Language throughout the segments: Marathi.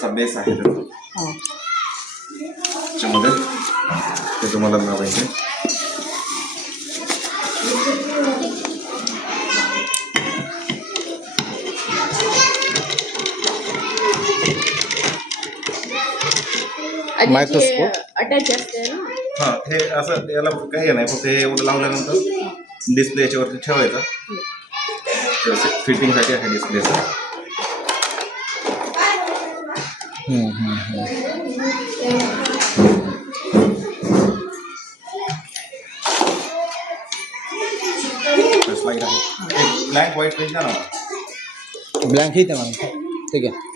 काचेचा बेस आहे त्याच्यामध्ये ते तुम्हाला लावायचे. मायक्रोस्कोप अटॅच असते ना. हां, हे असं याला काही नाही, फक्त हे एवढं लावल्यानंतर डिस्प्ले याच्यावरती ठेवायचा. फिटिंगसाठी आहे डिस्प्लेचा. स्लाइड आहे. ब्लॅक व्हाईट पेज ना ब्लँक ही मॅम. ठीक आहे.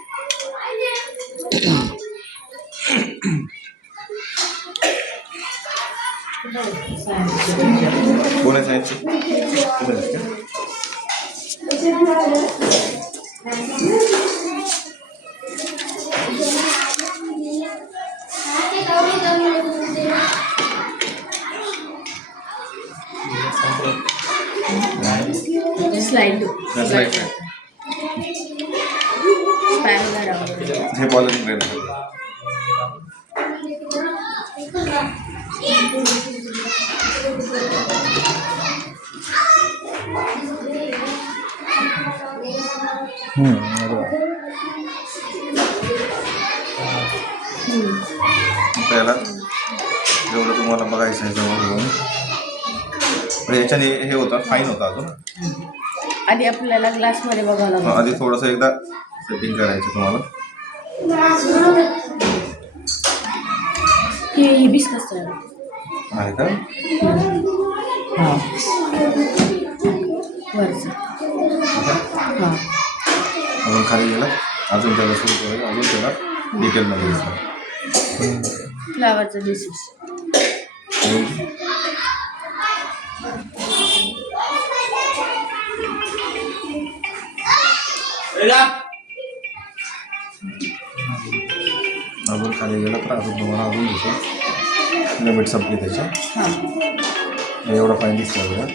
कोण आहे सायन्सची? स्लाइड हे पॉलिश ग्रेड आहे. त्याला जेवढं तुम्हाला बघायचं आहे जवळ याच्याने हे होतं फाईन होतं अजून. आधी आपल्याला ग्लासमध्ये बघावं लागतं. आधी थोडंसं एकदा सेटिंग करायचं तुम्हाला. हे हिबिस्कस आहे का? हां वरचं. हां अजून खाली गेला, अजून त्याला सुरू करायचं, अजून त्याला डिटेलमध्ये दिसतं. फ्लावरचं डिसीज. अजून खाली गेला तर अजून तुम्हाला अजून दिसेल. लिमिट संपली त्याची. हां एवढं फाईन दिसतं बघा.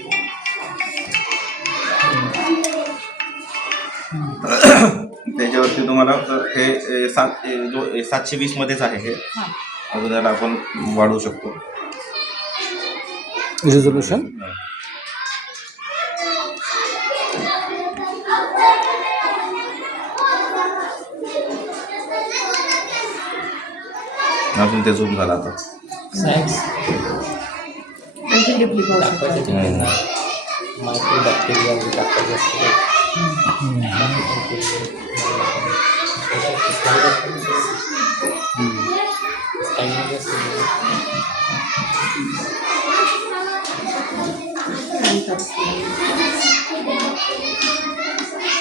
त्याच्यावरती तुम्हाला हे 720 मध्येच आहे हे. अजून याला आपण वाढवू शकतो रिझोल्यूशन. अजून ते झूम झाला आता. आणखी डिपली पाहू शकतो.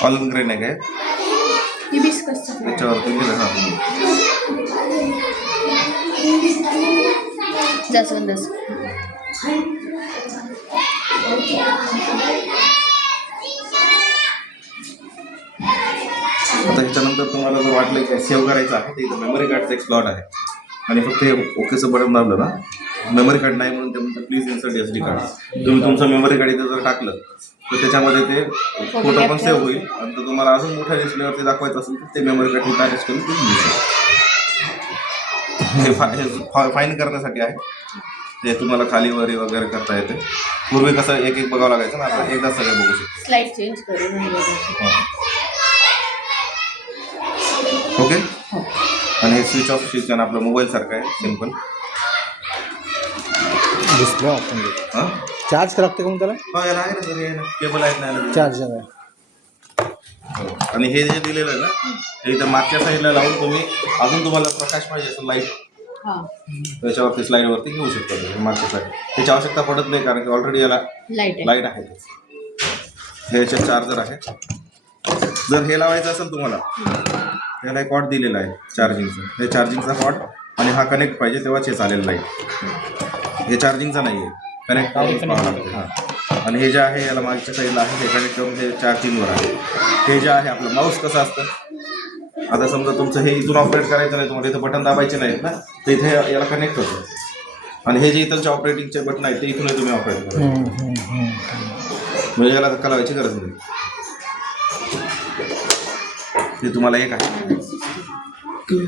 ऑलिव्ह ग्रेन आहे काय हिबिस्कसचं त्याच्यावरती गेलं. हां जास्वंदच. आता ह्याच्यानंतर तुम्हाला जर वाटलं की सेव्ह करायचं आहे तर इथं मेमरी कार्डचं एक स्लॉट आहे आणि फक्त हे ओकेचं बटन दाबलं ना, मेमरी कार्ड नाही म्हणून त्यानंतर प्लीज इन्सर्ट SD कार्ड. तुम्ही तुमचं मेमरी कार्ड इथं जर टाकलं तर त्याच्यामध्ये ते फोटो पण सेव्ह होईल आणि तर तुम्हाला अजून मोठ्या डिस्प्लेवरती दाखवायचं असेल तर ते मेमरी कार्ड तिथं अटॅच करून तुम्ही दिसू. हे फाईन करण्यासाठी आहे. ते तुम्हाला खाली वरी वगैरे करता येते. पूर्वी कसं एक एक बघावं लागायचं ना, आता एकदा सगळं बघू शकतो. स्लाइड चेंज करून. ओके. आणि हे स्विच ऑफ स्विच आणि आपलं मोबाईलसारखं आहे सिम्पल. Display option. हां चार्ज करा लागते का मग त्याला? हो याला आहे ना घरी आहे ना, केबल आहेत ना चार्जर आहे. आणि हे जे दिलेलं आहे ना हे इथं मागच्या साईडला लावून तुम्ही अजून तुम्हाला प्रकाश पाहिजे असेल लाईट हां त्याच्यावरती स्लाईडवरती घेऊ शकतो तुम्ही मागच्या साईड. त्याची आवश्यकता पडत नाही कारण की ऑलरेडी याला लाईट आहे. हे याचे चार्जर आहे. जर हे लावायचं असेल तुम्हाला त्याला एक कॉर्ड दिलेला आहे चार्जिंगचं. हे चार्जिंगचा कॉर्ड आणि हा कनेक्ट पाहिजे तेव्हाच हे चालेल लाईट. हे चार्जिंगचा नाही आहे, कनेक्ट करून पाहावं लागतं. हां आणि हे जे आहे याला मागच्या साईडला आहे हे कनेक्ट करून हे चार्जिंगवर आहे. हे जे आहे आपलं माऊस कसं असतं, आता समजा तुमचं हे इथून ऑपरेट करायचं नाही, तुम्हाला इथं बटन दाबायचे नाहीत ना, तर इथे याला कनेक्ट होतं. आणि हे जे इथलचे ऑपरेटिंगचे बटन आहेत ते इथूनही तुम्ही ऑपरेट करा. म्हणजे याला धक्का लावायची गरज नाही. ते तुम्हाला एक आहे ओके